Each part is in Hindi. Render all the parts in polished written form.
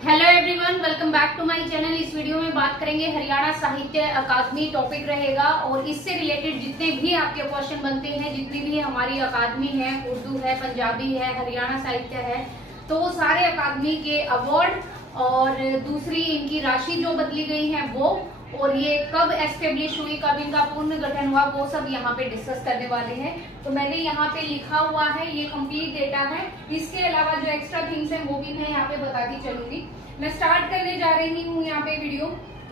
Hello everyone, welcome back to my channel. इस वीडियो में बात करेंगे हरियाणा साहित्य अकादमी टॉपिक रहेगा और इससे रिलेटेड जितने भी आपके क्वेश्चन बनते हैं, जितनी भी हमारी अकादमी है, उर्दू है, पंजाबी है, हरियाणा साहित्य है, तो वो सारे अकादमी के अवार्ड और दूसरी इनकी राशि जो बदली गई है वो, और ये कब एस्टेब्लिश हुई, कब इनका पूर्ण गठन हुआ, वो सब यहाँ पे डिस्कस करने वाले हैं। तो मैंने यहाँ पे लिखा हुआ है, ये कंप्लीट डेटा है। इसके अलावा जो एक्स्ट्रा थिंग्स हैं वो भी मैं यहाँ पे बताती चलूंगी। मैं स्टार्ट करने जा रही हूँ यहाँ पे वीडियो,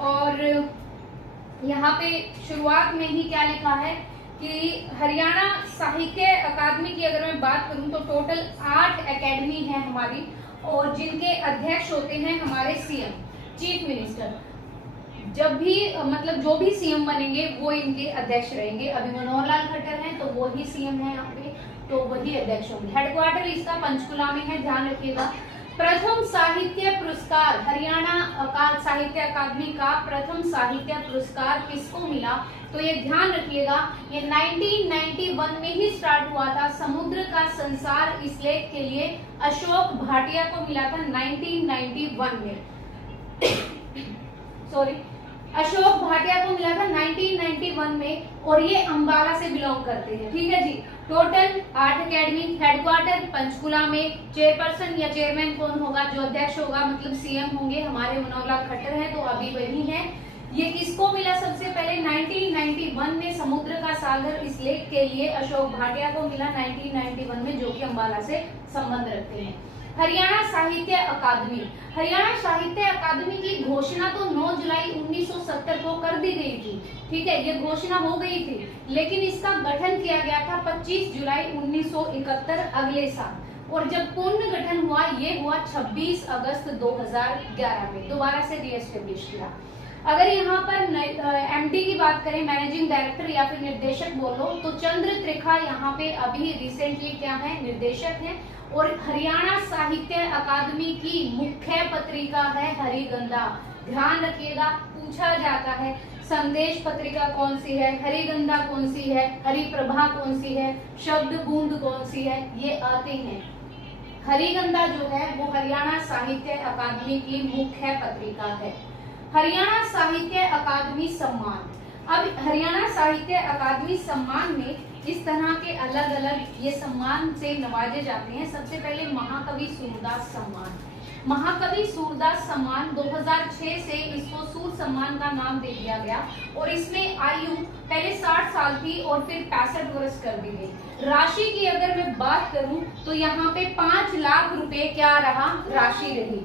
और यहाँ पे शुरुआत में ही क्या लिखा है कि हरियाणा साहित्य अकादमी की अगर मैं बात करूँ तो टोटल 8 एकेडमी है हमारी, और जिनके अध्यक्ष होते हैं हमारे सीएम, चीफ मिनिस्टर। जब भी मतलब जो भी सीएम बनेंगे वो इनके अध्यक्ष रहेंगे। अभी मनोहर लाल खट्टर हैं तो वो ही सीएम है यहाँ पे, तो वही अध्यक्ष होंगे। हेडक्वार्टर इसका पंचकुला में है, ध्यान रखिएगा। प्रथम साहित्य पुरस्कार, हरियाणा साहित्य अकादमी का प्रथम साहित्य पुरस्कार किसको मिला, तो ये ध्यान रखिएगा, ये 1991 में ही स्टार्ट हुआ था। समुद्र का संसार इस लेख के लिए अशोक भाटिया को मिला था 1991 में। सॉरी, अशोक भाटिया को मिला था 1991 में, और ये अंबाला से बिलोंग करते हैं। ठीक है जी। टोटल 8 एकेडमी, हेडक्वार्टर पंचकुला में। चेयरपर्सन या चेयरमैन कौन होगा, जो अध्यक्ष होगा मतलब सीएम होंगे, हमारे मनोहर लाल खट्टर हैं, तो अभी वही है। ये किसको मिला सबसे पहले 1991 में, समुद्र का सागर इस लेख के लिए अशोक भाटिया को मिला 1991 में, जो कि अंबाला से संबंध रखते हैं। हरियाणा साहित्य अकादमी, हरियाणा साहित्य अकादमी की घोषणा तो 9 जुलाई 1970 को कर दी गई थी। ठीक है, ये घोषणा हो गई थी, लेकिन इसका गठन किया गया था 25 जुलाई 1971 अगले साल, और जब पूर्ण गठन हुआ ये हुआ 26 अगस्त 2011 में, दोबारा से रीएस्टेब्लिश किया। अगर यहाँ पर एमडी की बात करें, मैनेजिंग डायरेक्टर या फिर निर्देशक बोलो, तो चंद्र त्रिखा यहाँ पे अभी रिसेंटली क्या है, निर्देशक हैं। और हरियाणा साहित्य अकादमी की मुख्य पत्रिका है हरिगंधा। ध्यान रखिएगा, पूछा जाता है संदेश पत्रिका कौन सी है, हरिगंधा कौन सी है, हरिप्रभा कौन सी है, शब्द बूंद कौन सी है, ये आते हैं। हरिगंधा जो है वो हरियाणा साहित्य अकादमी की मुख्य पत्रिका है। हरियाणा साहित्य अकादमी सम्मान, अब हरियाणा साहित्य अकादमी सम्मान में इस तरह के अलग अलग ये सम्मान से नवाजे जाते हैं। सबसे पहले महाकवि सूरदास सम्मान। महाकवि सूरदास सम्मान 2006 से इसको सूर सम्मान का नाम दे दिया गया, और इसमें आयु पहले 60 साल थी और फिर 65 वर्ष कर दी गई। राशि की अगर मैं बात करूं तो यहाँ पे 5 लाख रुपए क्या रहा, राशि रही।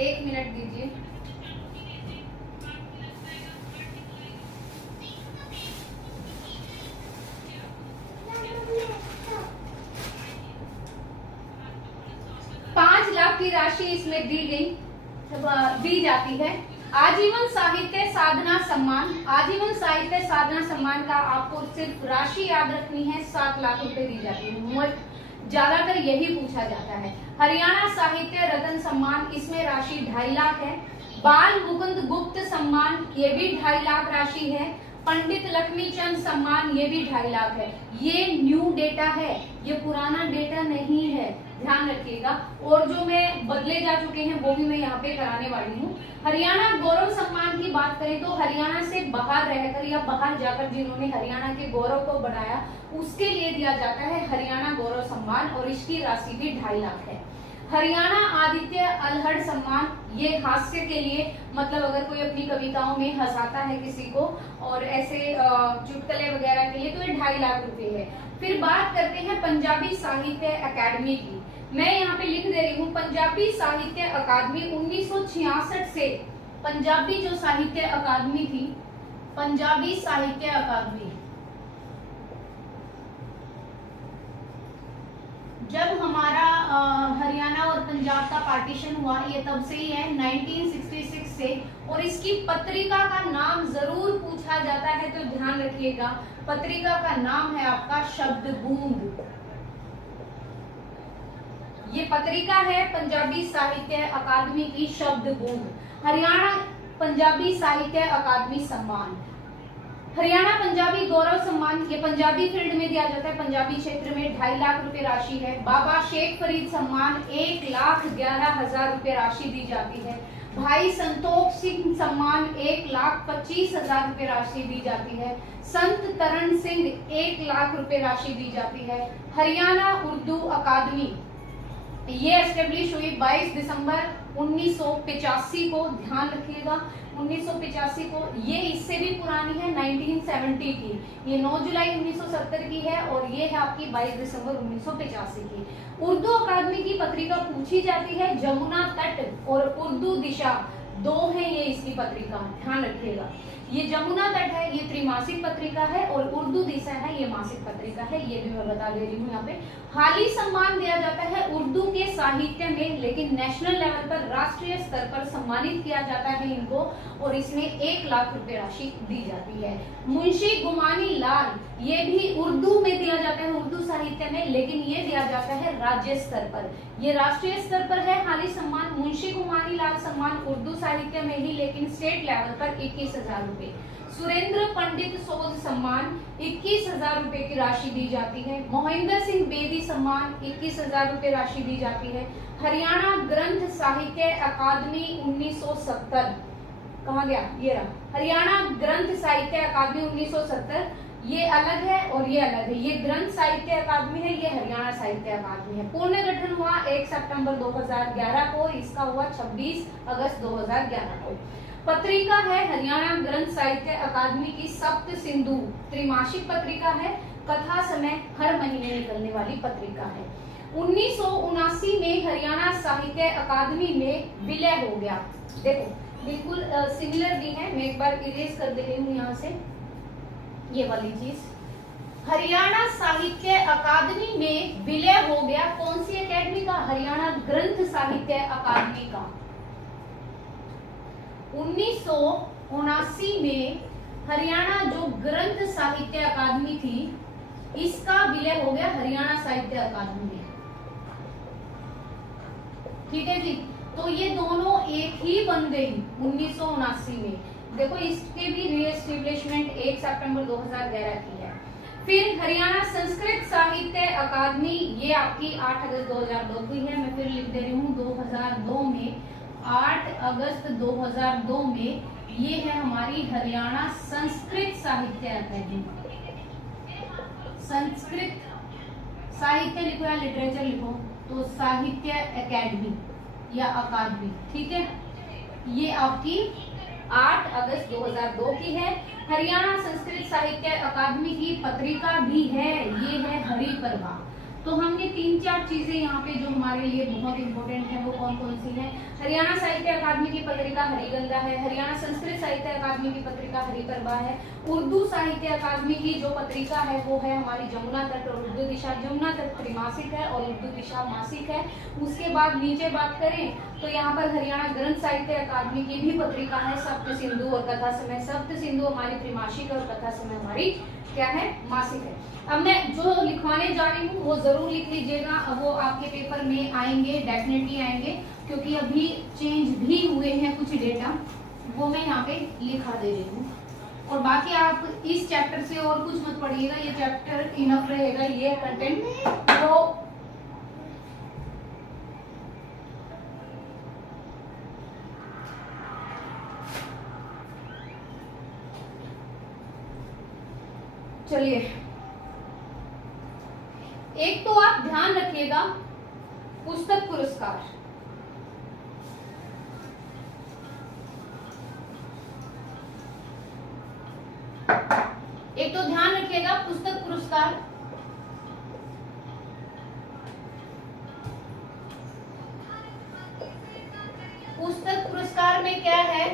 एक मिनट दीजिए। की राशि इसमें दी जाती है। आजीवन साहित्य साधना सम्मान, आजीवन साहित्य साधना सम्मान का आपको सिर्फ राशि याद रखनी है, 7 लाख रुपए दी जाती है। ज्यादातर यही पूछा जाता है। हरियाणा साहित्य रत्न सम्मान, इसमें राशि 2.5 लाख है। बाल मुकुंद गुप्त सम्मान, ये भी 2.5 लाख राशि है। पंडित लक्ष्मीचंद सम्मान, ये भी 2.5 लाख है। ये न्यू डेटा है, ये पुराना डेटा नहीं है, ध्यान रखिएगा। और जो मैं बदले जा चुके हैं वो भी मैं यहाँ पे कराने वाली हूँ। हरियाणा गौरव सम्मान की बात करें तो हरियाणा से बाहर रहकर या बाहर जाकर जिन्होंने हरियाणा के गौरव को बढ़ाया उसके लिए दिया जाता है हरियाणा गौरव सम्मान, और इसकी राशि भी 2.5 लाख है। हरियाणा आदित्य अल्हड़ सम्मान, ये हास्य के लिए, मतलब अगर कोई अपनी कविताओं में हंसाता है किसी को और ऐसे चुटकुले वगैरह के लिए, तो ये 2.5 लाख रुपए है। फिर बात करते हैं पंजाबी साहित्य अकादमी की। मैं यहाँ पे लिख दे रही हूँ, पंजाबी साहित्य अकादमी 1966 से, पंजाबी जो साहित्य अकादमी थी, पंजाबी साहित्य अकादमी, जब हमारा हरियाणा और पंजाब का पार्टीशन हुआ, ये तब से ही है 1966 से। और इसकी पत्रिका का नाम जरूर पूछा जाता है, तो ध्यान रखिएगा, पत्रिका का नाम है आपका शब्द बूंद। ये पत्रिका है पंजाबी साहित्य अकादमी की शब्द बूंद। हरियाणा पंजाबी साहित्य अकादमी सम्मान। हरियाणा पंजाबी गौरव सम्मान, ये पंजाबी फील्ड में दिया जाता है, पंजाबी क्षेत्र में 2.5 लाख रुपए राशि है। बाबा शेख फरीद सम्मान 1,11,000 रुपए राशि दी जाती है। भाई संतोख सिंह सम्मान 1,25,000 रुपए राशि दी जाती है। संत तरण सिंह 1 लाख रुपए राशि दी जाती है। हरियाणा उर्दू अकादमी ये एस्टेब्लिश हुई 22 दिसंबर 1985 को, ध्यान रखिएगा 1985 को। ये इससे भी पुरानी है, 1970 की। ये 9 जुलाई 1970 की है और ये है आपकी 22 दिसंबर 1985 की। उर्दू अकादमी की पत्रिका पूछी जाती है जमुना तट और उर्दू दिशा, दो है ये इसकी पत्रिका, ध्यान रखिएगा। ये जमुना तट है, ये त्रिमासिक पत्रिका है और उर्दू दिशा है, ये मासिक पत्रिका है, ये भी मैं बता दे रही हूँ यहाँ पे। हाल ही सम्मान दिया जाता है उर्दू के साहित्य में, लेकिन नेशनल लेवल पर, राष्ट्रीय स्तर पर सम्मानित किया जाता है इनको और इसमें 1 लाख रुपए राशि दी जाती है। मुंशी गुमानी लाल, ये भी उर्दू में दिया जाता है, उर्दू साहित्य में, लेकिन ये दिया जाता है राज्य स्तर पर, ये राष्ट्रीय स्तर पर है हाल ही सम्मान। मुंशी गुमानी लाल सम्मान उर्दू साहित्य में ही, लेकिन स्टेट लेवल पर 21,000 रुपए। सुरेंद्र पंडित सोज सम्मान 21,000 रुपए की राशि दी जाती है। मोहिंदर सिंह बेदी सम्मान 21,000 रुपए राशि दी जाती है। हरियाणा ग्रंथ साहित्य अकादमी 1970, कहा गया, ये रहा हरियाणा ग्रंथ साहित्य अकादमी 1970, ये अलग है और ये अलग है। ये ग्रंथ साहित्य अकादमी है, ये हरियाणा साहित्य अकादमी है। पूर्ण गठन हुआ 1 सितंबर 2011 को, इसका हुआ 26 अगस्त 2011 को। पत्रिका है हरियाणा ग्रंथ साहित्य अकादमी की सप्त सिंधु, त्रिमासिक पत्रिका है, कथा समय हर महीने निकलने वाली पत्रिका है। 1979 में हरियाणा साहित्य अकादमी में विलय हो गया। देखो बिल्कुल सिमिलर भी है, मैं एक बार इरेज कर दे रही हूँ यहाँ से ये वाली चीज। हरियाणा साहित्य अकादमी में विलय हो गया, कौन सी अकेडमी का? हरियाणा ग्रंथ साहित्य अकादमी का। 1979 में हरियाणा जो ग्रंथ साहित्य अकादमी थी, इसका विलय हो गया हरियाणा साहित्य अकादमी में। ठीक है जी, तो ये दोनों एक ही बन गई 1979 में। देखो इसके भी रीएस्टेब्लिशमेंट 1 सितंबर 2011 की है। फिर हरियाणा संस्कृत साहित्य अकादमी, ये आपकी 8 अगस्त 2002 की है। मैं फिर लिख दे रही हूँ 2002 में, 8 अगस्त 2002 में ये है हमारी हरियाणा संस्कृत साहित्य अकादमी। संस्कृत साहित्य लिखो या लिटरेचर लिखो तो साहित्य अकेडमी या अकादमी, ठीक है। ये आपकी 8 अगस्त 2002 की है। हरियाणा संस्कृत साहित्य अकादमी की पत्रिका भी है, ये है हरिप्रभा। तो हमने 3-4 चीजें यहाँ पे जो हमारे लिए बहुत इंपॉर्टेंट है वो कौन कौन सी है। हरियाणा साहित्य अकादमी की पत्रिका हरिगंगा है, हरियाणा संस्कृत साहित्य अकादमी की पत्रिका हरिप्रभा है। उर्दू साहित्य अकादमी की जो पत्रिका है वो है हमारी जमुना तट और उर्दू दिशा। जमुना तट त्रिमासिक है और उर्दू दिशा मासिक है। उसके बाद नीचे बात करें तो यहाँ पर हरियाणा ग्रंथ साहित्य अकादमी की भी पत्रिका है सप्त सिंधु और कथा समय। सप्त सिंधु हमारी त्रिमासिक और कथा समय हमारी क्या है, मासिक है। अब मैं जो लिखवाने जा रही हूँ वो जरूर लिख लीजिएगा, अब वो आपके पेपर में आएंगे, डेफिनेटली आएंगे, क्योंकि अभी चेंज भी हुए हैं कुछ डेटा, वो मैं यहाँ पे लिखा दे रही हूँ। और बाकी आप इस चैप्टर से और कुछ मत पढ़िएगा, ये चैप्टर इनफ रहेगा, ये कंटेंट तो चलिए। एक तो आप ध्यान रखिएगा पुस्तक पुरस्कार, एक तो ध्यान रखिएगा पुस्तक पुरस्कार। पुस्तक पुरस्कार में क्या है,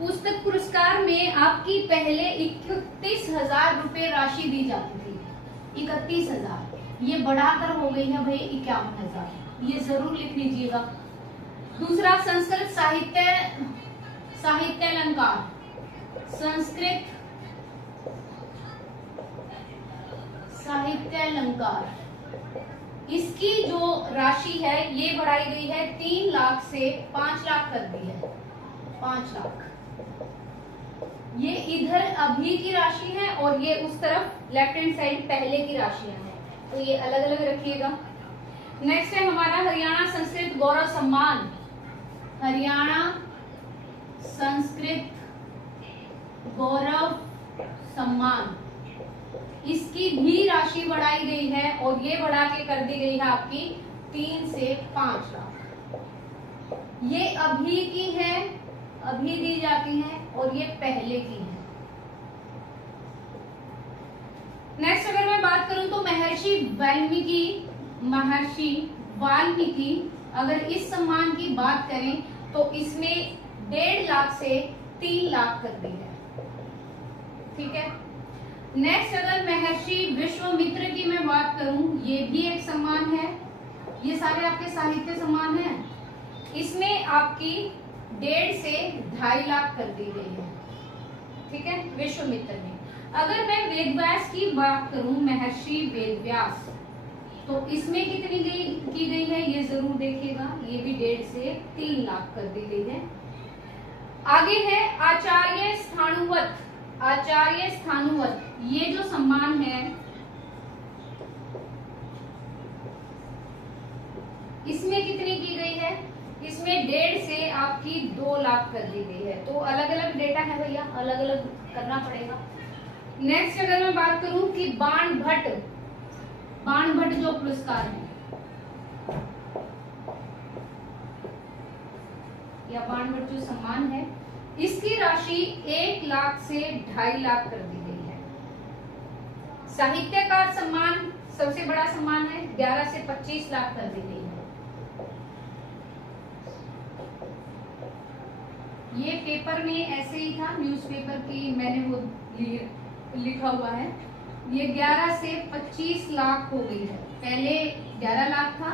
पुस्तक पुरस्कार में आपकी पहले 31,000 रुपए राशि दी जाती थी, 31,000, ये बढ़ाकर हो गई है भाई 51,000, ये जरूर लिख लीजिएगा। दूसरा संस्कृत साहित्य अलंकार, संस्कृत साहित्य अलंकार, इसकी जो राशि है ये बढ़ाई गई है 3 लाख से 5 लाख कर दी है, 5 लाख। ये इधर अभी की राशि है और ये उस तरफ लेफ्ट हैंड साइड पहले की राशियां हैं, तो ये अलग अलग रखिएगा। नेक्स्ट है हमारा हरियाणा संस्कृत गौरव सम्मान। हरियाणा संस्कृत गौरव सम्मान, इसकी भी राशि बढ़ाई गई है और ये बढ़ा के कर दी गई है आपकी 3 से 5 लाख। ये अभी की है, अभी दी जाती है और ये पहले की है। नेक्स्ट अगर मैं बात करूं तो महर्षि वाल्मीकि अगर इस सम्मान की बात करें तो इसमें 1.5 लाख से 3 लाख कर दी है, ठीक है। नेक्स्ट अगर महर्षि विश्वामित्र की मैं बात करूं, ये भी एक सम्मान है, ये सारे आपके साहित्य सम्मान हैं। इसमें आपकी 1.5 से 2.5 लाख कर दी गई है, ठीक है, विश्वामित्र में। अगर मैं वेदव्यास की बात करूं, महर्षि वेदव्यास, तो इसमें कितनी की गई है ये जरूर देखिएगा, ये भी 1.5 से 3 लाख कर दी गई है। आगे है आचार्य स्थाणुवत। आचार्य स्थाणुवत, ये जो सम्मान है इसमें कितनी की गई है, इसमें 1.5 से आपकी 2 लाख कर दी गई है। तो अलग अलग डेटा है भैया, अलग अलग करना पड़ेगा। नेक्स्ट अगर मैं बात करूं कि बाण भट्ट जो पुरस्कार है या बाण भट्ट जो सम्मान है, इसकी राशि 1 लाख से 2.5 लाख कर दी गई है। साहित्यकार सम्मान सबसे बड़ा सम्मान है, 11 से 25 लाख कर दी गई है। ये पेपर में ऐसे ही था, न्यूज़पेपर की मैंने वो लिखा हुआ है। ये 11 से 25 लाख हो गई है, पहले 11 लाख था,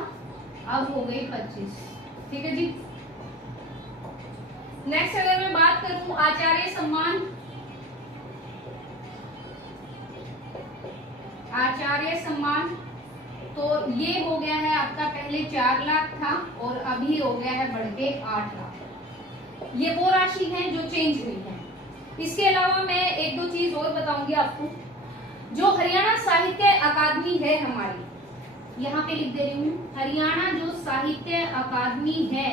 अब हो गई 25, ठीक है जी। नेक्स्ट अगर मैं बात करूं आचार्य सम्मान, तो ये हो गया है आपका, पहले 4 लाख था और अभी हो गया है बढ़ के 8 लाख। ये वो राशि है जो चेंज हुई है। इसके अलावा मैं एक दो चीज और बताऊंगी आपको। जो हरियाणा साहित्य अकादमी है हमारी, यहाँ पे लिख दे रही हूँ, हरियाणा जो साहित्य अकादमी है,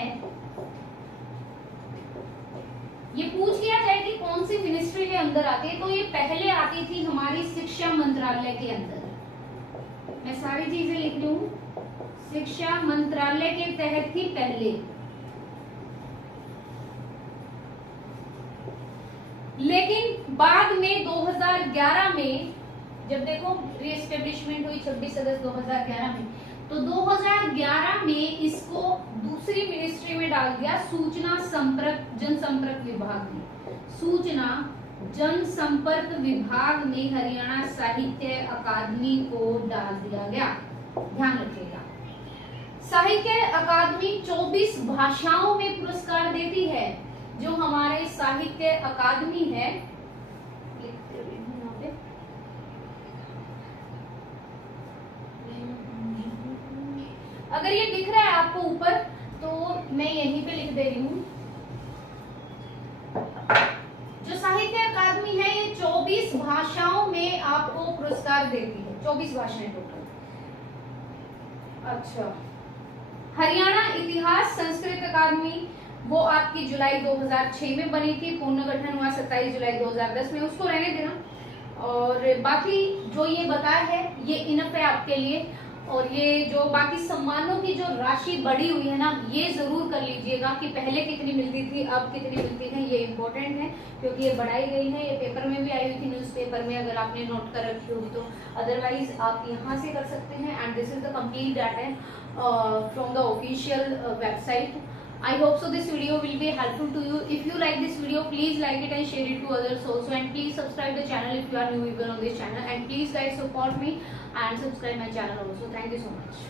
ये पूछ लिया जाए कि कौन सी मिनिस्ट्री के अंदर आती है, तो ये पहले आती थी हमारी शिक्षा मंत्रालय के अंदर। मैं सारी चीजें लिख रही हूँ, शिक्षा मंत्रालय के तहत थी पहले, लेकिन बाद में 2011 में जब देखो रीएस्टेब्लिशमेंट हुई 26 अगस्त 2011 में, तो 2011 में इसको दूसरी मिनिस्ट्री में डाल दिया, सूचना संपर्क जनसंपर्क विभाग में। सूचना जनसंपर्क विभाग में हरियाणा साहित्य अकादमी को डाल दिया गया, ध्यान रखिएगा। साहित्य अकादमी 24 भाषाओं में पुरस्कार देती है। जो हमारे साहित्य अकादमी है, अगर ये दिख रहा है आपको ऊपर, तो मैं यहीं पे लिख दे रही हूँ, जो साहित्य अकादमी है ये 24 भाषाओं में आपको पुरस्कार देती है, 24 भाषाएं टोटल। अच्छा, हरियाणा इतिहास संस्कृत अकादमी, वो आपकी जुलाई 2006 में बनी थी, पुनर्गठन हुआ 27 जुलाई 2010 में, उसको रहने देना। और बाकी जो ये बताया है ये इनफ है आपके लिए। और ये जो बाकी सम्मानों की जो राशि बढ़ी हुई है ना, ये जरूर कर लीजिएगा कि पहले कितनी मिलती थी, अब कितनी मिलती है, ये इम्पोर्टेंट है क्योंकि ये बढ़ाई गई है। ये पेपर में भी आई हुई थी, न्यूज़पेपर में, अगर आपने नोट कर रखी होगी तो। अदरवाइज आप यहाँ से कर सकते हैं। And this is the complete data from the official website. I hope so this video will be helpful to you. If you like this video, please like it and share it to others also, and please subscribe the channel if you are new even on this channel, and please guys support me and subscribe my channel also. Thank you so much.